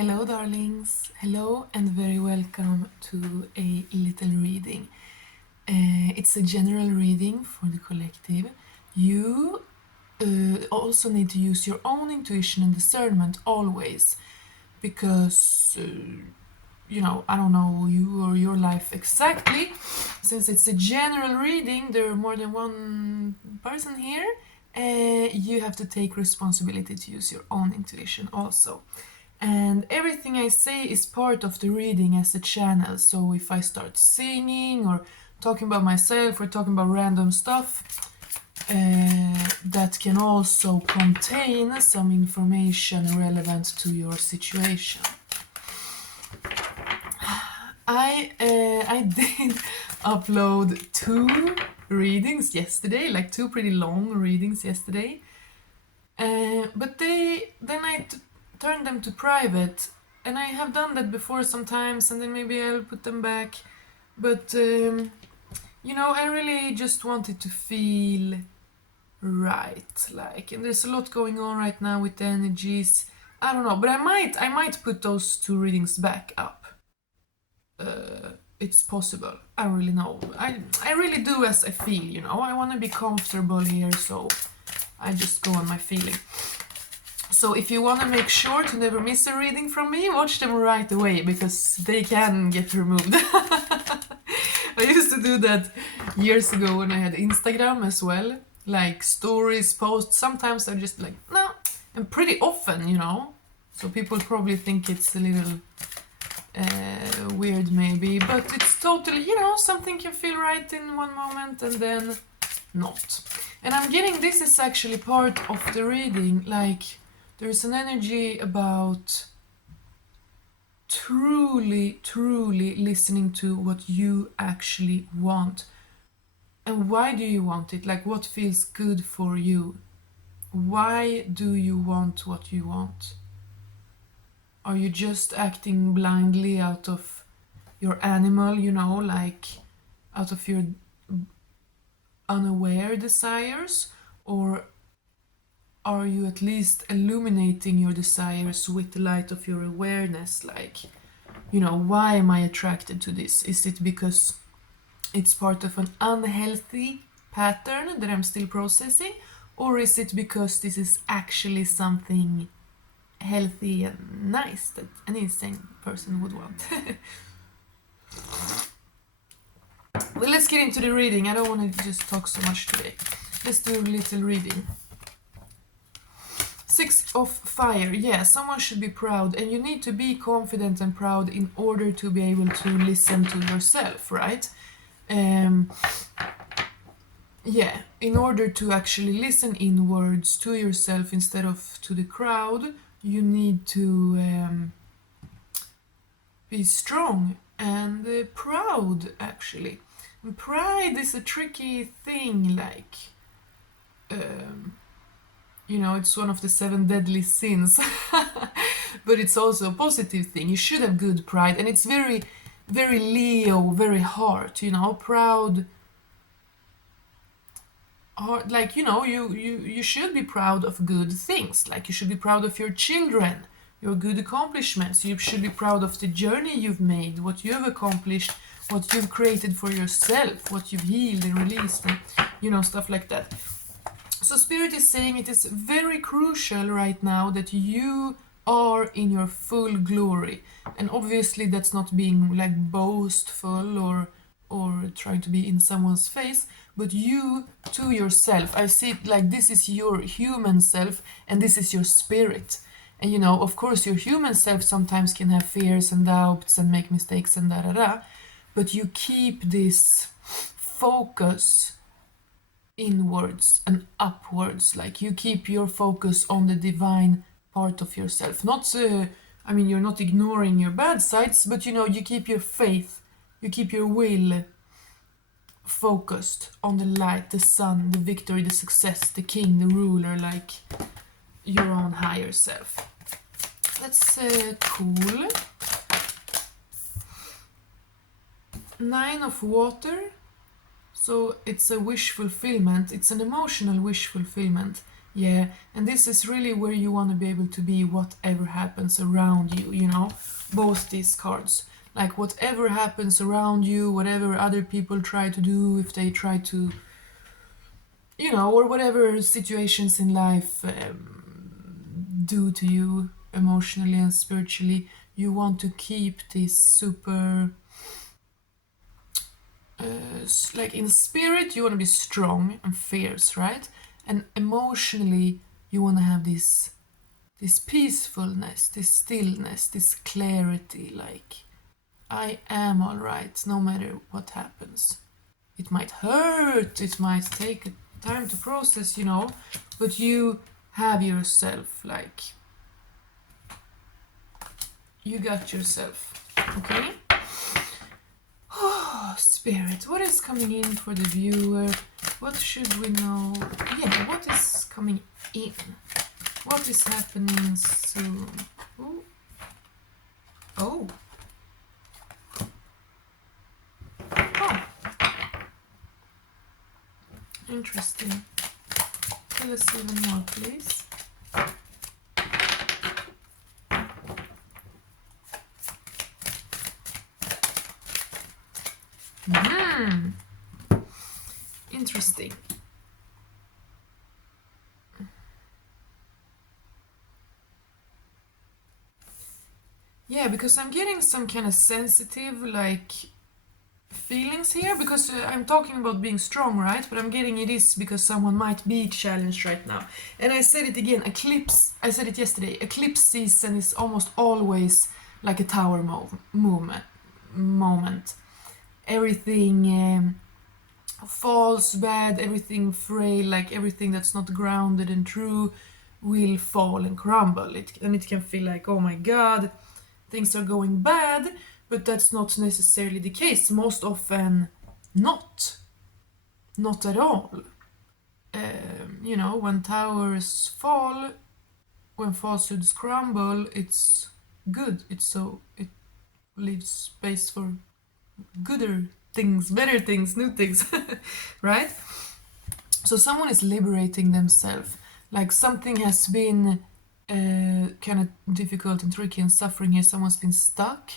Hello, darlings. Hello, and very welcome to a little reading. It's a general reading for the collective. You also need to use your own intuition and discernment always, because I don't know you or your life exactly. Since it's a general reading, there are more than one person here. You have to take responsibility to use your own intuition also. And everything I say is part of the reading as a channel. So if I start singing or talking about myself or talking about random stuff, that can also contain some information relevant to your situation. I did upload 2 readings yesterday, like 2 pretty long readings yesterday. But then I turned them to private, and I have done that before sometimes, and then maybe I'll put them back. But I really just wanted to feel right, and there's a lot going on right now with the energies. I don't know, but I might put those 2 readings back up. It's possible. I don't really know. I really do as I feel. I want to be comfortable here, so I just go on my feeling. So if you want to make sure to never miss a reading from me, watch them right away, because they can get removed. I used to do that years ago when I had Instagram as well, like stories, posts. Sometimes I'm just like, no, and pretty often, So people probably think it's a little weird maybe, but it's totally, something can feel right in one moment and then not. And I'm getting this is actually part of the reading, like there's an energy about truly listening to what you actually want. And why do you want it? Like, what feels good for you? Why do you want what you want? Are you just acting blindly out of your animal, like out of your unaware desires? Or are you at least illuminating your desires with the light of your awareness? Like, why am I attracted to this? Is it because it's part of an unhealthy pattern that I'm still processing? Or is it because this is actually something healthy and nice that an insane person would want? Well, let's get into the reading. I don't want to just talk so much today. Let's do a little reading. 6 of Fire. Yeah, someone should be proud, and you need to be confident and proud in order to be able to listen to yourself, right? Yeah, in order to actually listen inwards to yourself instead of to the crowd, you need to be strong and proud, actually. And pride is a tricky thing, like, it's one of the 7 deadly sins, but it's also a positive thing. You should have good pride, and it's very, very Leo, very heart, proud. Like, you should be proud of good things. Like, you should be proud of your children, your good accomplishments. You should be proud of the journey you've made, what you've accomplished, what you've created for yourself, what you've healed and released, and, stuff like that. So Spirit is saying it is very crucial right now that you are in your full glory. And obviously that's not being like boastful or trying to be in someone's face, but you to yourself. I see it like this is your human self and this is your spirit. And of course your human self sometimes can have fears and doubts and make mistakes and da, but you keep this focus inwards and upwards. Like, you keep your focus on the divine part of yourself. Not you're not ignoring your bad sides, but you keep your faith, you keep your will focused on the light, the sun, the victory, the success, the king, the ruler, like your own higher self. That's cool. 9 of Water. So it's a wish fulfillment. It's an emotional wish fulfillment. Yeah, and this is really where you want to be able to be whatever happens around you, you know, both these cards. Like whatever happens around you, whatever other people try to do, if they try to, you know, or whatever situations in life do to you emotionally and spiritually, you want to keep this super, like in spirit, you want to be strong and fierce, right? And emotionally, you want to have this peacefulness, this stillness, this clarity, like I am all right no matter what happens. It might hurt, it might take time to process, you know, but you have yourself, like you got yourself, okay? Oh, spirit, what is coming in for the viewer? What should we know? Yeah, what is coming in? What is happening soon? Ooh. Oh. Oh. Interesting. Tell us even more, please. Interesting. Yeah, because I'm getting some kind of sensitive, like, feelings here, because I'm talking about being strong, right? But I'm getting it is because someone might be challenged right now. And I said it again, eclipse, I said it yesterday, eclipse season is almost always like a tower moment. Everything falls bad, everything frail, like everything that's not grounded and true will fall and crumble. And it can feel like, oh my god, things are going bad, but that's not necessarily the case. Most often, not at all. You know, when towers fall, when falsehoods crumble, it's good. It leaves space for gooder things, better things, new things, right? So someone is liberating themselves. Like something has been kind of difficult and tricky and suffering here. Someone's been stuck.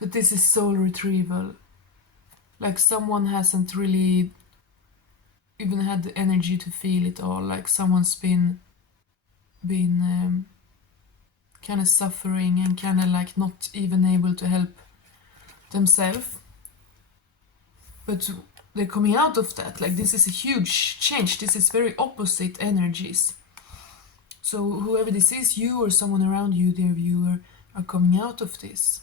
But this is soul retrieval. Like someone hasn't really even had the energy to feel it all. Like someone's been kind of suffering and kind of like not even able to help themselves. But they're coming out of that. Like this is a huge change. This is very opposite energies. So whoever this is, you or someone around you, dear viewer, are coming out of this.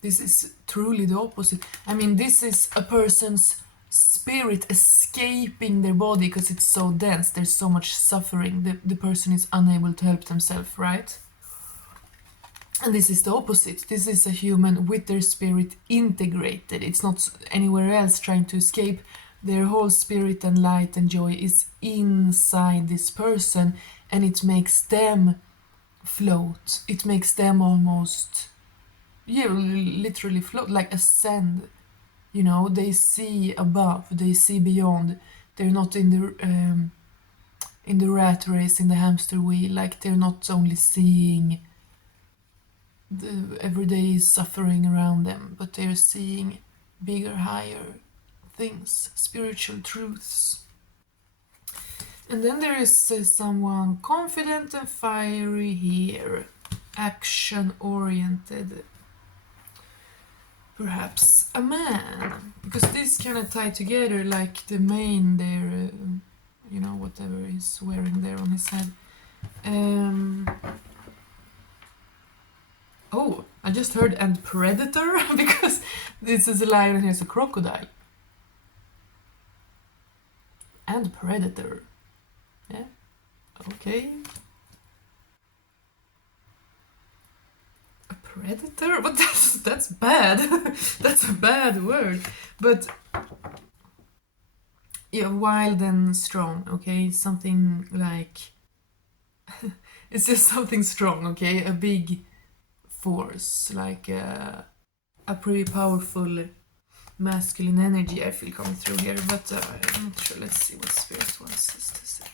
This is truly the opposite. I mean, this is a person's spirit escaping their body because it's so dense. There's so much suffering. The person is unable to help themselves, right? And this is the opposite. This is a human with their spirit integrated. It's not anywhere else trying to escape. Their whole spirit and light and joy is inside this person, and it makes them float. It makes them almost, yeah, literally float, like ascend. You know, they see above, they see beyond. They're not in the rat race, in the hamster wheel. Like they're not only seeing the everyday suffering around them, but they're seeing bigger, higher things, spiritual truths. And then there is someone confident and fiery here, action oriented. Perhaps a man, because this kind of tie together, like the mane there, you know, whatever he's wearing there on his head. Oh, I just heard and predator because this is a lion and here's a crocodile. And predator. Yeah. Okay. A predator? But that's bad. That's a bad word. But yeah, wild and strong, okay? Something like it's just something strong, okay? A big force, like a pretty powerful masculine energy I feel coming through here, but I'm not sure. Let's see what Spirit wants us to say.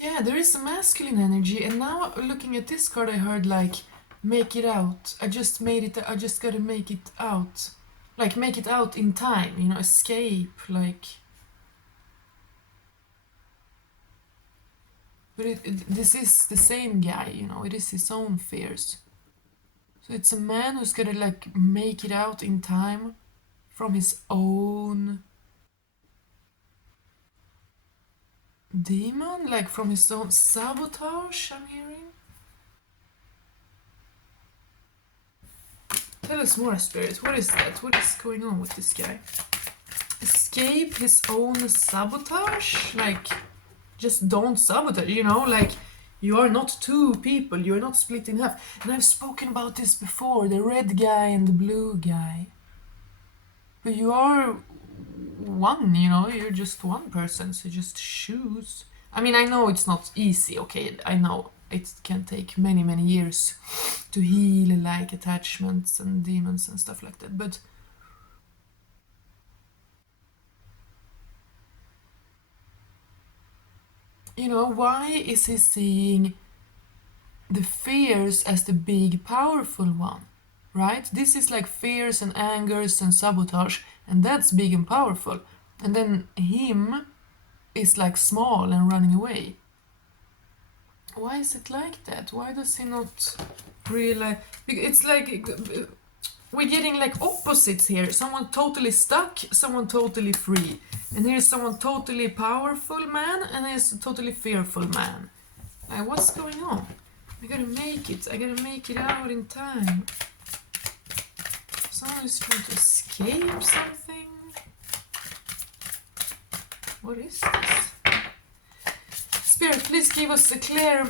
Yeah, there is a masculine energy, and now looking at this card, I heard like, make it out. I just made it. I just gotta make it out, like make it out in time. You know, escape. Like, but this is the same guy. You know, it is his own fears. So it's a man who's gonna like make it out in time from his own demon, like from his own sabotage, I'm hearing. Tell us more, Spirit. What is that? What is going on with this guy? Escape his own sabotage? Like, just don't sabotage, you know? Like, you are not two people, you're not split in half. And I've spoken about this before, the red guy and the blue guy. But you are one, you know? You're just one person, so just choose. I mean, I know it's not easy, okay? I know it can take many, many years to heal, like, attachments and demons and stuff like that, but you know, why is he seeing the fears as the big, powerful one? Right? This is like fears and angers and sabotage, and that's big and powerful. And then him is like small and running away. Why is it like that? Why does he not realize? It's like we're getting like opposites here. Someone totally stuck, someone totally free. And here's someone totally powerful man, and here's a totally fearful man. Like, what's going on? I gotta make it. I gotta make it out in time. Someone is trying to escape something. What is this? Spirit, please give us a clear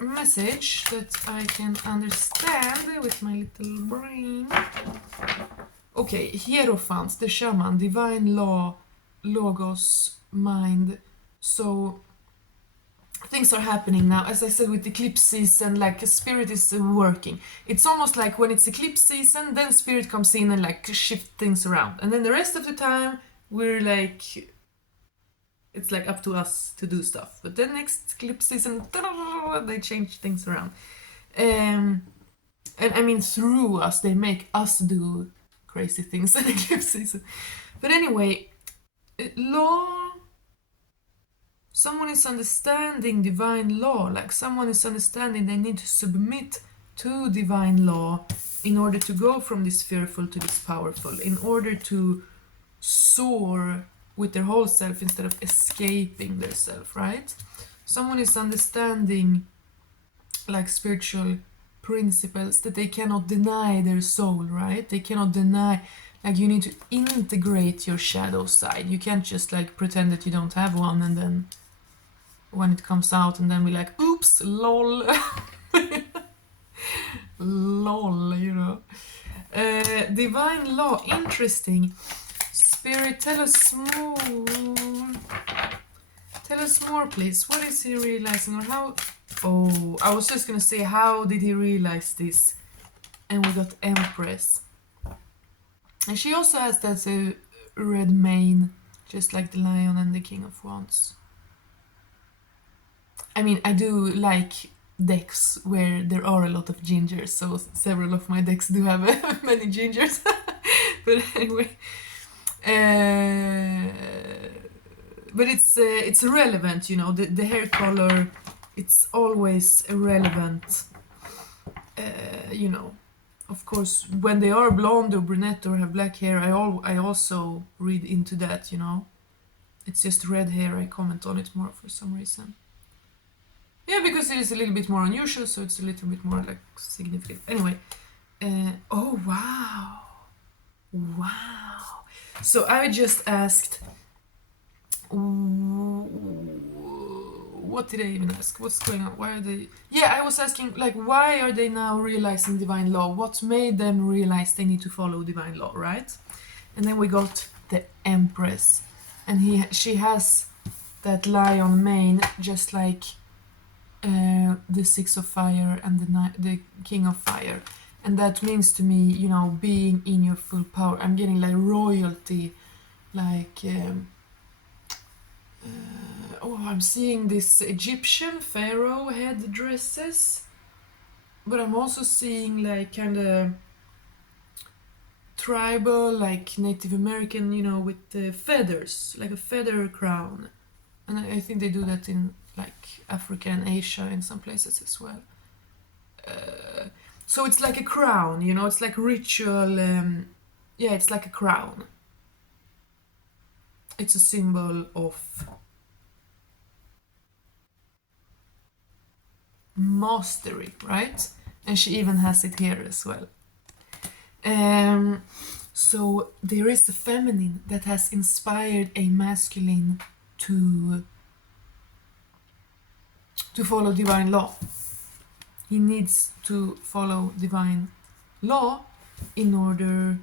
message that I can understand with my little brain. Okay, Hierophant, the shaman, divine law, logos, mind. So things are happening now. As I said, with eclipse season, like spirit is working. It's almost like when it's eclipse season, then spirit comes in and like shift things around. And then the rest of the time, we're like, it's like up to us to do stuff. But then next eclipse season, they change things around. And I mean, through us, they make us do crazy things in eclipse season. But anyway, law, someone is understanding divine law, like someone is understanding they need to submit to divine law in order to go from this fearful to this powerful, in order to soar with their whole self instead of escaping their self, right? Someone is understanding like spiritual principles that they cannot deny their soul, right? They cannot deny, like you need to integrate your shadow side. You can't just like pretend that you don't have one and then when it comes out and then be like, oops, lol. Lol, you know. Divine law, interesting. Spirit, tell us more. Tell us more, please. What is he realizing, or how? Oh, I was just gonna say, how did he realize this? And we got Empress. And she also has that red mane, just like the Lion and the King of Wands. I mean, I do like decks where there are a lot of gingers, so several of my decks do have many gingers. But anyway, but it's relevant, you know. The hair color, it's always relevant. You know, of course, when they are blonde or brunette or have black hair, I also read into that, you know. It's just red hair, I comment on it more for some reason. Yeah, because it is a little bit more unusual, so it's a little bit more like significant. Anyway, oh wow, wow. So I just asked, what did I even ask? What's going on? Why are they? Yeah, I was asking like, why are they now realizing divine law? What made them realize they need to follow divine law, right? And then we got the Empress. and she has that lion mane, just like the Six of Fire and the King of Fire, and that means to me, you know, being in your full power. I'm getting like royalty, like I'm seeing this Egyptian pharaoh headdresses, but I'm also seeing like kind of tribal, like Native American, you know, with the feathers, like a feather crown. And I think they do that in like Africa and Asia in some places as well. So it's like a crown, you know, it's like ritual. Yeah, it's like a crown. It's a symbol of mastery, right? And she even has it here as well. So there is a feminine that has inspired a masculine to follow divine law. He needs to follow divine law in order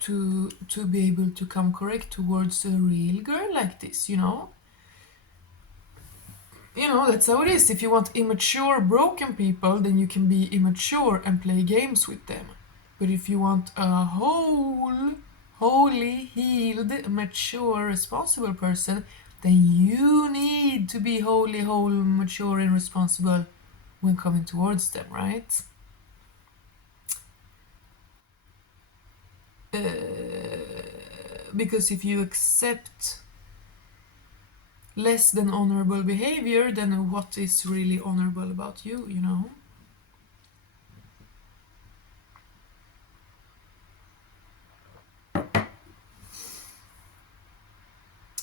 to be able to come correct towards a real girl like this, you know? You know, that's how it is. If you want immature, broken people, then you can be immature and play games with them. But if you want a whole, holy, healed, mature, responsible person, then you need to be holy, whole, mature, and responsible when coming towards them, right? Because if you accept less than honorable behavior, then what is really honorable about you, you know?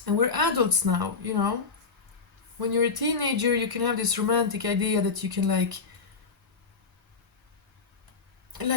And we're adults now, you know? When you're a teenager, you can have this romantic idea that you can like,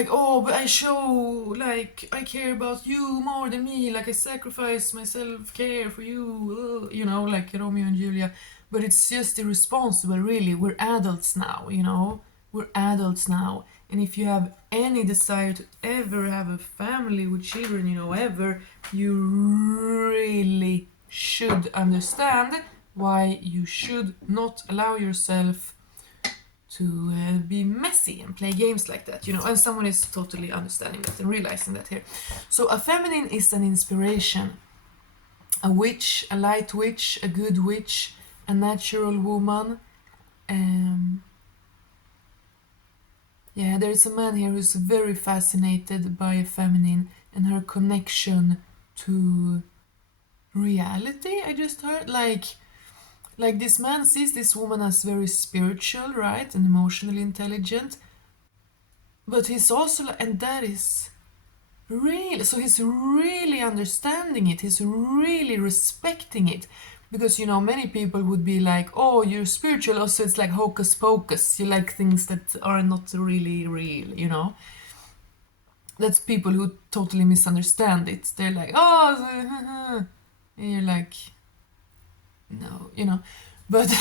oh, but I show, like, I care about you more than me, like I sacrifice my self-care for you, you know, like Romeo and Julia. But it's just irresponsible, really. We're adults now, you know? We're adults now. And if you have any desire to ever have a family with children, you know, ever, you really should understand why you should not allow yourself to be messy and play games like that, you know, and someone is totally understanding that and realizing that here. So a feminine is an inspiration, a witch, a light witch, a good witch, a natural woman. Yeah, there's a man here who's very fascinated by a feminine and her connection to reality. I just heard like this man sees this woman as very spiritual, right, and emotionally intelligent, but he's also, and that is really, so he's really understanding it, he's really respecting it, because, you know, many people would be like, oh, you're spiritual, also it's like hocus pocus, you like things that are not really real, you know. That's people who totally misunderstand it. They're like, oh, and you're like, no, you know. But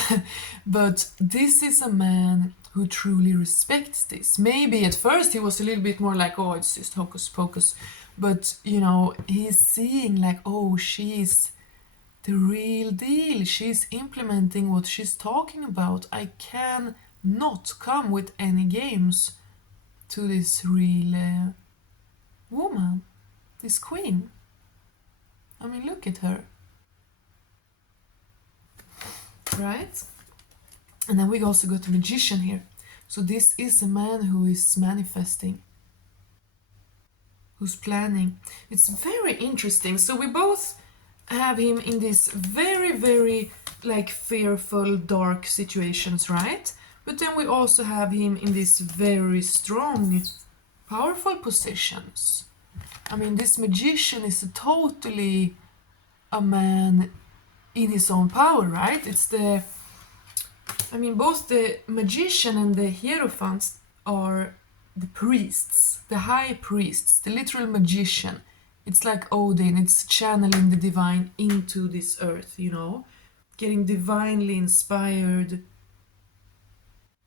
but this is a man who truly respects this. Maybe at first he was a little bit more like, oh, it's just hocus pocus, but, you know, he's seeing like, oh, she's the real deal. She's implementing what she's talking about. I can not come with any games to this real woman, this queen. I mean, look at her. Right? And then we also got a magician here. So this is a man who is manifesting, who's planning. It's very interesting. So we both have him in these very, very like fearful, dark situations, right? But then we also have him in these very strong, powerful positions. I mean, this magician is totally a man in his own power, right? It's the, I mean, both the magician and the hierophants are the priests, the high priests, the literal magician. It's like Odin, it's channeling the divine into this earth, you know, getting divinely inspired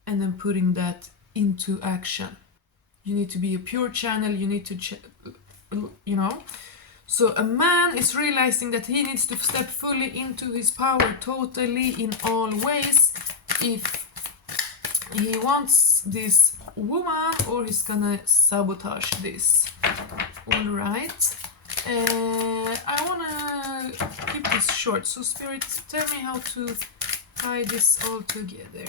and then putting that into action. You need to be a pure channel, you need to, you know. So a man is realizing that he needs to step fully into his power, totally in all ways, if he wants this woman, or he's gonna sabotage this. Alright. I wanna keep this short. So Spirit, tell me how to tie this all together.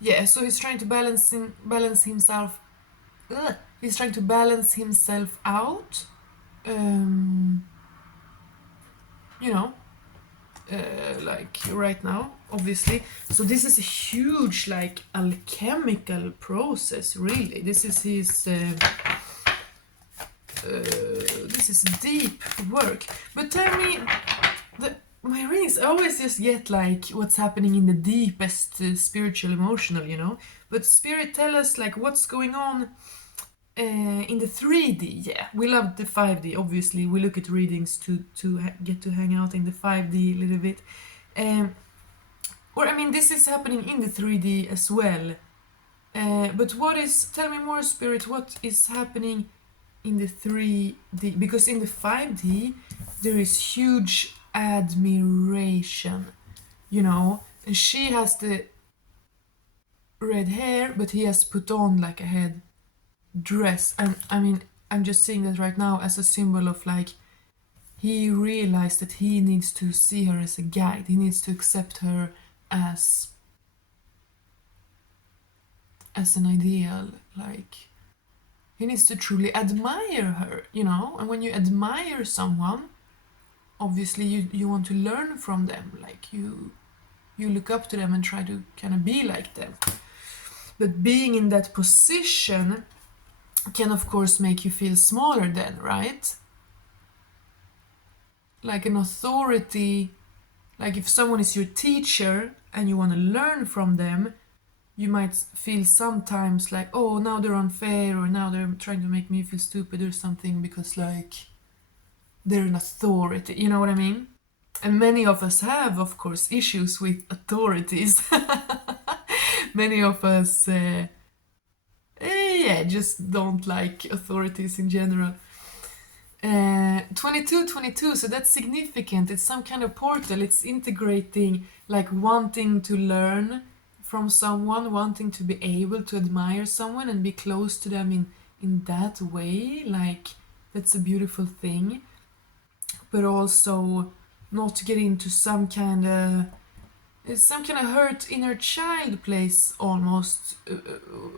Yeah, so he's trying to balance himself. He's trying to balance himself out. You know, like right now, obviously. So this is a huge, like, alchemical process. Really, this is his. This is deep work. But tell me, my readings always just get like what's happening in the deepest spiritual, emotional, you know. But Spirit, tell us like what's going on in the 3D. Yeah, we love the 5D. Obviously, we look at readings to get to hang out in the 5D a little bit. Or I mean, this is happening in the 3D as well. But tell me more, Spirit, what is happening in the 3D? Because in the 5D, there is huge admiration, you know, and she has the red hair, but he has put on like a head dress. And I mean, I'm just seeing that right now as a symbol of like, he realized that he needs to see her as a guide. He needs to accept her as an ideal. Like, he needs to truly admire her, you know. And when you admire someone, obviously you want to learn from them. Like, you look up to them and try to kind of be like them. But being in that position can of course make you feel smaller then, right? Like an authority, like if someone is your teacher and you want to learn from them, you might feel sometimes like, oh, now they're unfair, or now they're trying to make me feel stupid or something, because like they're an authority, you know what I mean? And many of us have, of course, issues with authorities. Many of us just don't like authorities in general. 22, so that's significant. It's some kind of portal. It's integrating, like wanting to learn from someone, wanting to be able to admire someone and be close to them in that way. Like, that's a beautiful thing. But also not get into some kind of hurt inner child place almost,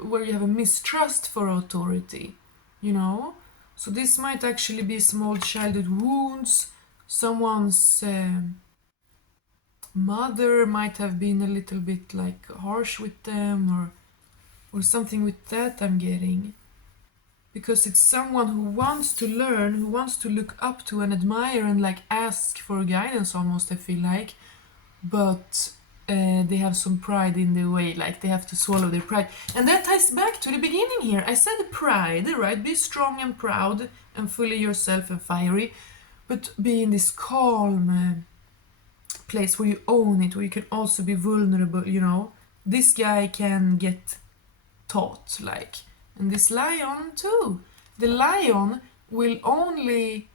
where you have a mistrust for authority, you know. So this might actually be small childhood wounds. Someone's mother might have been a little bit like harsh with them, or something with that, I'm getting. Because it's someone who wants to learn, who wants to look up to and admire and like ask for guidance almost, I feel like. But they have some pride in the way, like they have to swallow their pride. And that ties back to the beginning here. I said pride, right? Be strong and proud and fully yourself and fiery, but be in this calm place where you own it, where you can also be vulnerable, you know. This guy can get taught, like, and this lion too. The lion will only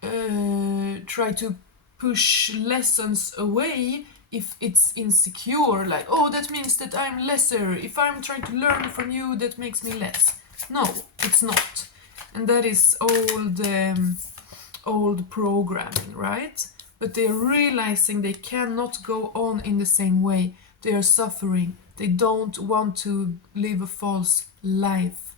try to push lessons away if it's insecure, like, oh, that means that I'm lesser. If I'm trying to learn from you, that makes me less. No, it's not. And that is old programming, right? But they're realizing they cannot go on in the same way. They are suffering. They don't want to live a false life.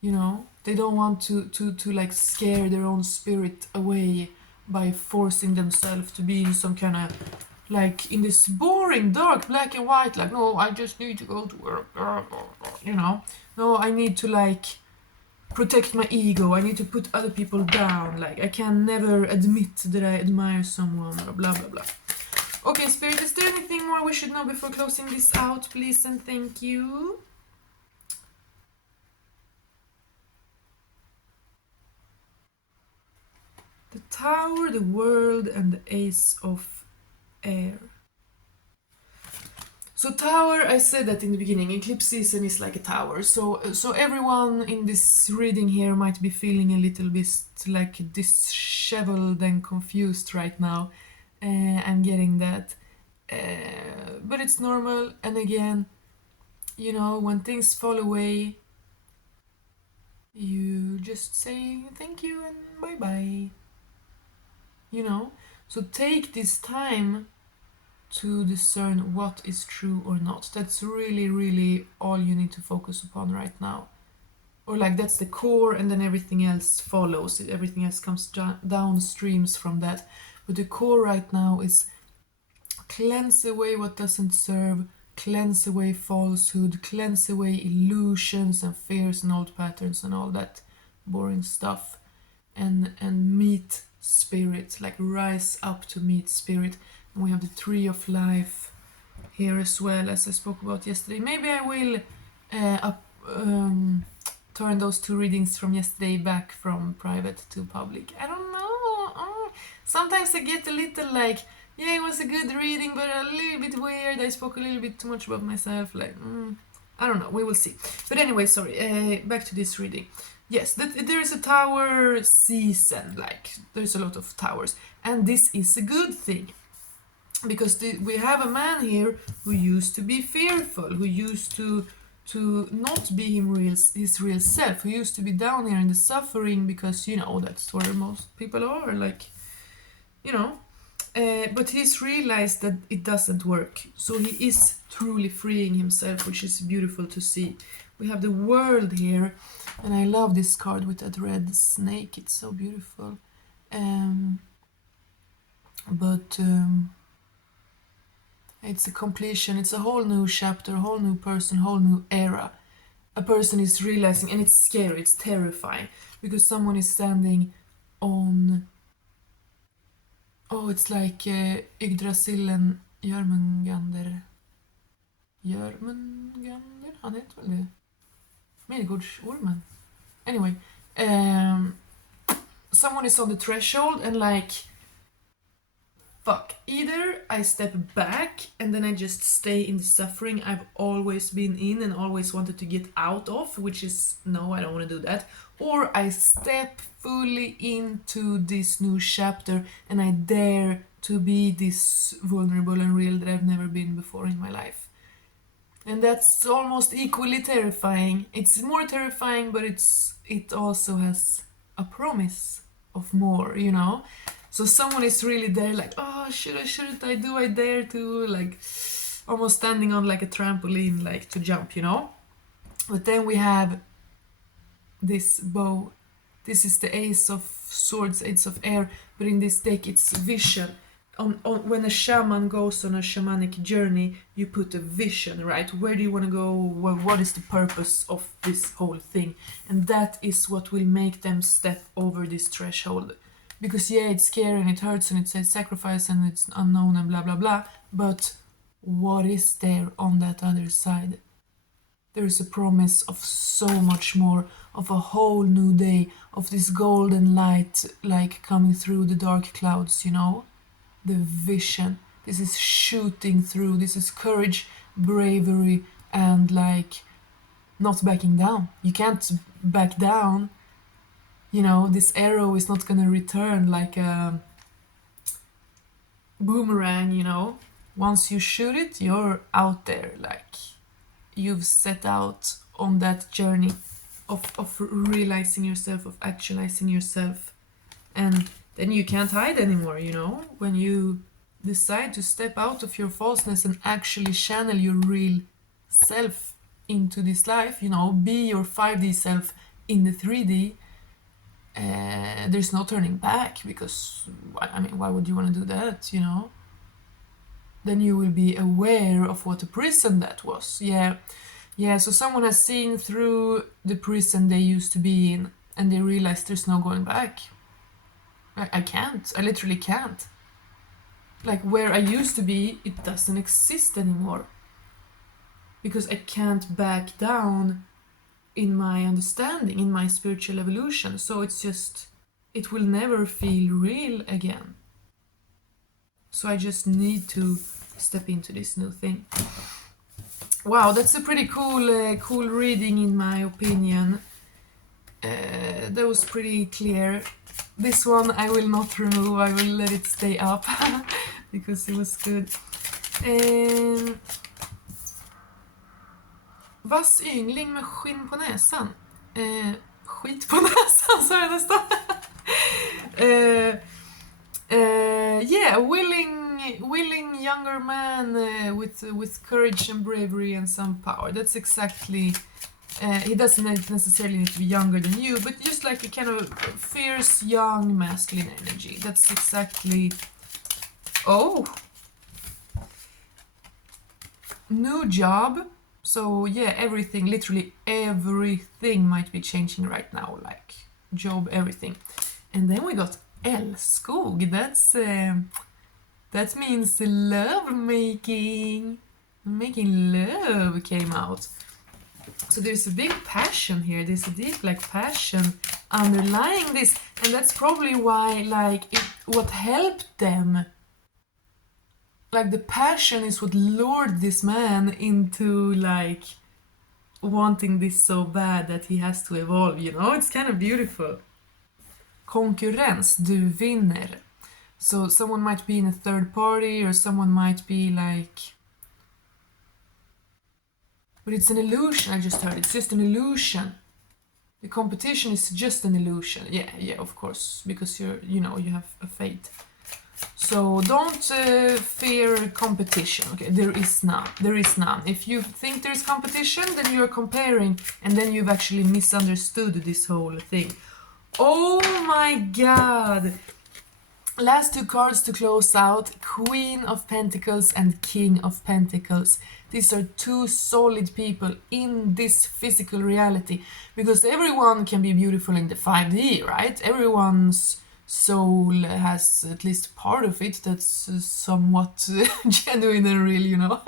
You know? They don't want to like scare their own spirit away by forcing themselves to be in some kind of, like, in this boring, dark, black and white, like, no, I just need to go to work, you know? No, I need to, like, protect my ego. I need to put other people down. Like, I can never admit that I admire someone, or blah, blah, blah. Okay, Spirit, is there anything more we should know before closing this out, please, and thank you? The Tower, the World, and the Ace of Air. So tower, I said that in the beginning, eclipse season is like a tower. So everyone in this reading here might be feeling a little bit like disheveled and confused right now. I'm getting that. But it's normal, and again, you know, when things fall away, you just say thank you and bye bye. You know? So take this time to discern what is true or not. That's really, really all you need to focus upon right now. Or like that's the core, and then everything else follows. Everything else comes downstreams from that. But the core right now is cleanse away what doesn't serve, cleanse away falsehood, cleanse away illusions and fears and old patterns and all that boring stuff, and meet spirit, like rise up to meet spirit. And we have the Tree of Life here as well, as I spoke about yesterday. Maybe I will turn those two readings from yesterday back from private to public. I don't know. Sometimes I get a little like, yeah, it was a good reading, but a little bit weird. I spoke a little bit too much about myself. Like, I don't know. We will see. But anyway, sorry. Back to this reading. Yes, there is a tower season. Like, there's a lot of towers, and this is a good thing, because we have a man here who used to be fearful, who used to not be his real self, who used to be down here in the suffering, because you know that's where most people are. Like, you know. But he's realized that it doesn't work. So he is truly freeing himself, which is beautiful to see. We have the World here, and I love this card with that red snake. It's so beautiful. But it's a completion. It's a whole new chapter, a whole new person, whole new era. A person is realizing, and it's scary, it's terrifying, because someone is standing on... Oh, it's like Yggdrasillen Jörmungandr. Jörmungandr? Han heter väl det? Midgårdsormen. Anyway. Someone is on the threshold and like... Fuck. Either I step back and then I just stay in the suffering I've always been in and always wanted to get out of, which is, no, I don't want to do that. Or I step fully into this new chapter and I dare to be this vulnerable and real that I've never been before in my life. And that's almost equally terrifying. It's more terrifying, but it also has a promise of more, you know? So someone is really there like, oh, shouldn't I, do I dare to, like, almost standing on like a trampoline, like to jump, you know? But then we have this bow. This is the Ace of Swords, Ace of Air, but in this deck it's vision. When a shaman goes on a shamanic journey, you put a vision, right? Where do you want to go? What is the purpose of this whole thing? And that is what will make them step over this threshold. Because yeah, it's scary and it hurts and it says sacrifice and it's unknown and blah blah blah, but what is there on that other side? There is a promise of so much more, of a whole new day, of this golden light like coming through the dark clouds, you know? The vision. This is shooting through. This is courage, bravery, and like not backing down. You can't back down. You know, this arrow is not gonna return like a boomerang, you know? Once you shoot it, you're out there, like you've set out on that journey of realizing yourself, of actualizing yourself. And then you can't hide anymore, you know? When you decide to step out of your falseness and actually channel your real self into this life, you know, be your 5D self in the 3D, there's no turning back, because, I mean, why would you want to do that, you know? Then you will be aware of what a prison that was. Yeah, so someone has seen through the prison they used to be in, and they realize there's no going back. I can't. I literally can't. Like, where I used to be, it doesn't exist anymore. Because I can't back down in my understanding, in my spiritual evolution. So it's just, it will never feel real again. So I just need to step into this new thing. Wow, that's a pretty cool reading in my opinion. That was pretty clear. This one I will not remove, I will let it stay up because it was good. Vass yngling med skinn på näsan. Skit på näsan sa jag nästan. Yeah, willing younger man with courage and bravery and some power. That's exactly. He doesn't necessarily need to be younger than you, but just like a kind of fierce, young, masculine energy. That's exactly. Oh, new job. So yeah, everything, literally everything might be changing right now, like job, everything. And then we got älskog. That means love making. Making love came out. So there's a big passion here. There's a deep passion underlying this, and that's probably why what helped them. Like the passion is what lured this man into wanting this so bad that he has to evolve, you know? It's kind of beautiful. Konkurrens, du vinner. So someone might be in a third party or someone might be but it's an illusion, I just heard. It's just an illusion. The competition is just an illusion. Yeah, of course, because you have a fate. So don't fear competition. Okay, there is none. If you think there's competition, then you're comparing, and then you've actually misunderstood this whole thing. Oh my god! Last two cards to close out, Queen of Pentacles and King of Pentacles. These are two solid people in this physical reality, because everyone can be beautiful in the 5D, right? Everyone's soul has at least part of it that's somewhat genuine and real, you know.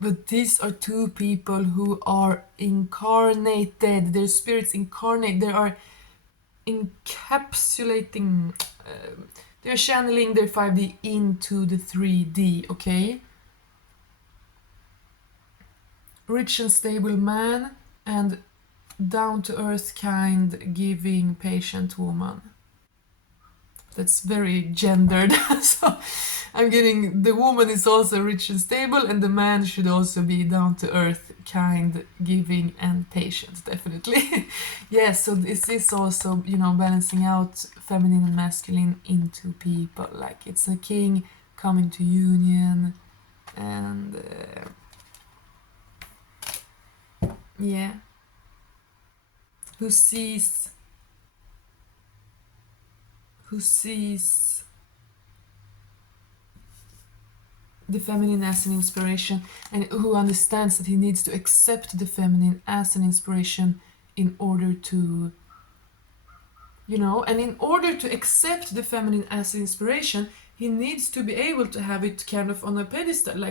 But these are two people who are incarnated. Their spirits incarnate. They are encapsulating, they're channeling their 5D into the 3D, okay? Rich and stable man and down-to-earth, kind, giving, patient woman. That's very gendered. So I'm getting the woman is also rich and stable, and the man should also be down-to-earth, kind, giving, and patient, definitely. Yeah, so this is also, balancing out feminine and masculine into people. Like it's a king coming to union, and yeah, who sees the feminine as an inspiration, and who understands that he needs to accept the feminine as an inspiration in order to, and in order to accept the feminine as an inspiration, he needs to be able to have it kind of on a pedestal,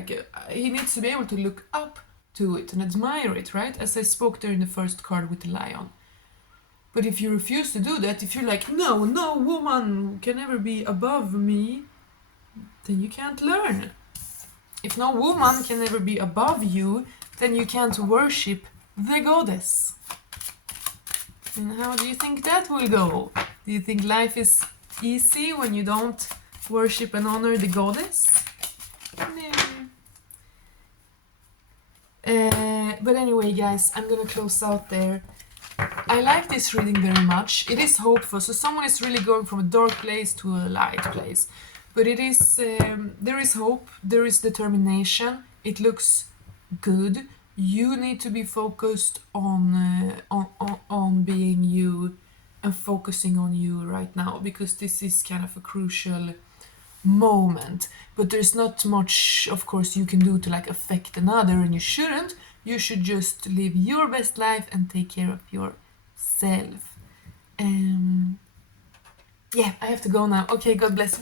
he needs to be able to look up to it and admire it, right? As I spoke there in the first card with the lion. But if you refuse to do that, if you're like, no woman can ever be above me, then you can't learn. If no woman can ever be above you, then you can't worship the goddess. And how do you think that will go? Do you think life is easy when you don't worship and honor the goddess? No. But anyway, guys, I'm gonna close out there. I like this reading very much. It is hopeful. So someone is really going from a dark place to a light place. But it is, there is hope, there is determination. It looks good. You need to be focused on being you and focusing on you right now, because this is kind of a crucial moment. But there's not much, of course, you can do to affect another, and you shouldn't. You should just live your best life and take care of yourself. Yeah, I have to go now. Okay, God bless.